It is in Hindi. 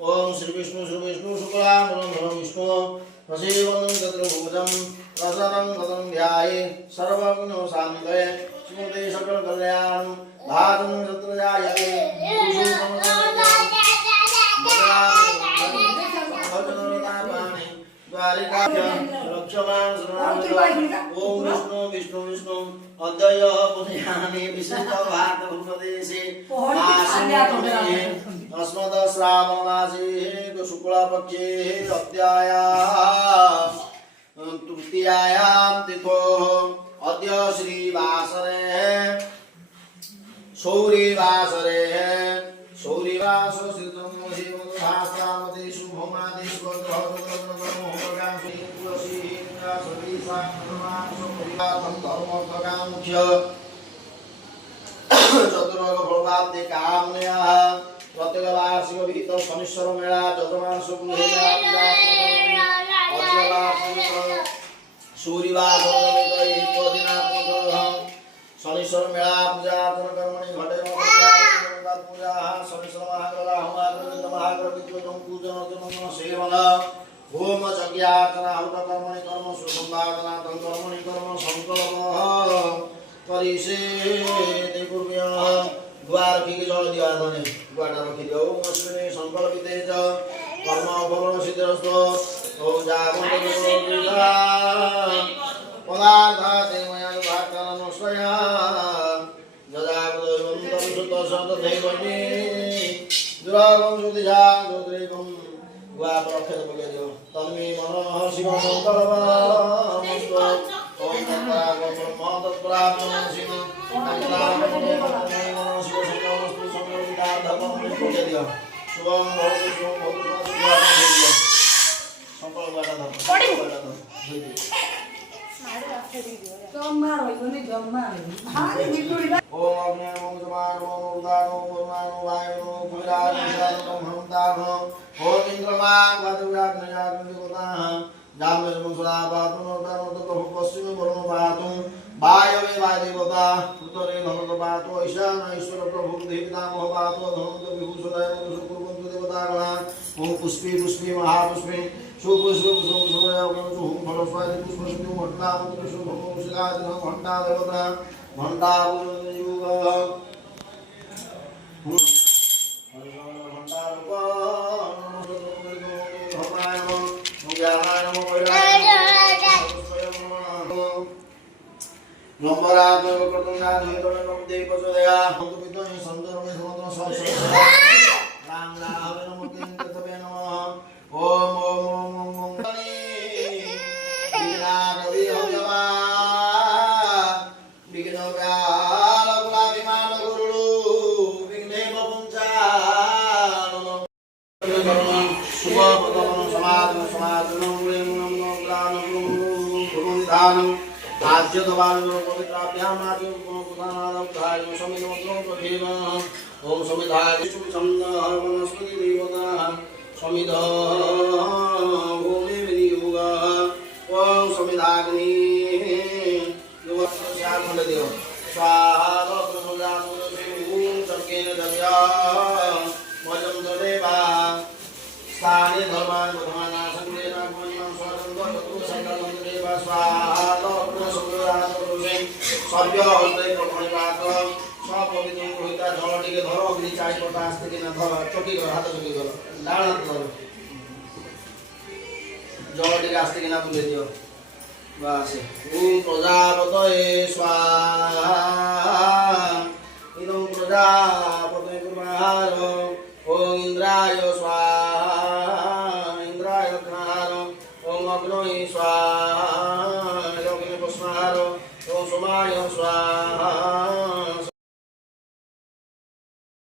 ओम श्री विष्णु शुक्लांबरधरं विष्णु वशीवनं चतुर्भुजं रसनं गतं ध्याये सर्वगुणशान्ते श्रीमते सकलकल्याणं भातं शत्रुजायते ओम विष्णु विष्णु विष्णु अद्वय पुण्यानि विशिष्ट भारत भूप्रदेशे अस्मद श्रावण मासे शुक्ला पक्षे अद्यायां तृतीयायां तिथो अद्य श्री वासरे शौरिवासरे शौरिवास सिद्धं शास्त्रामते शुभमादेश मुख्य चतुर्वर्ग फलप्राप्ति कामया प्रत्येक वार्षिक विहित शनिश्चर मेला जजमान सूर्यवास शनिश्वर मेला पूजा कर्मणि घटे पूजा शनिश्वर महाग्रह पूजन सेवन होम यज्ञार्चना हूत कर्मणि कर्म सुसंवादना कर्मणि कर्म संकल्प करिसे देकुर्म्य द्वार की जल दिया धने द्वार रखि दियो अश्विनी संकल्पिते च कर्म फल सिद्धरस्तो ओम जावन्तः पदार्थाते मया भागनं स्वया जजावदयन्तं सुतसन्तथैवनि दुरागं सुदिशा दुद्रेकं द्वार रखे बगे दियो तन्मे मनः शिव संकल्प ओम तत्परागं ब्रह्म तत्परागं शिव वायवे वायदेवता उत्तरे धनत पातो ईशान ईश्वर प्रभु देवता मोह पातो धनत विभूषणाय सुकुर्वन्तु देवतागणा ओम पुष्पे पुष्पे महापुष्पे सुपुष्पे पुष्पे ओम फलस्वाय पुष्पसु घंटा पुष्पसु भूषिकादि घंटा देवता घंटा युग घंटा रूप भवाय नमो ज्ञानाय नमो नंबरात कर्तुना धैर्यं देवसदया हन्तुपितो संदर्भे समग्र सहस्र राम राम नमो किंतवे नमः ओम ओम ओम ओम ओम विघ्नाकरि हव्यवा विघ्नव्याल कुलाभिमान गुरुडु विघ्ने पपुंचानम शुभ पदम समागमनं नमो ग्रामं भूमिदानं राज्य दबानो पवित्राभ्याम आदि पुराणानां धायो समिनोत्रो प्रभेम ओम समिधाय छन्द वनस्पति देवता समिध भूमि विनियोग ओम समिधाग्नि युवस्याखंड देव स्वाहा प्रसुजातो ओम चकेन दव्या वजं देवा स्थाने धर्मान धर्माना संग्रेना भूमिं स्वरं दत्तु संकल्पं देवा स्वाहा सभ्य हस्ते प्रमाणिपात सब पवित्र होता जल टिके धर अग्नि चारि पटा आस्ते किना धर चकी कर हाथ चकी कर डाल हाथ धर जल टिके आस्ते किना बुले दियो बस ओम प्रजापतये स्वाहा इदं प्रजापतये कुर्मः ओम इंद्राय स्वाहा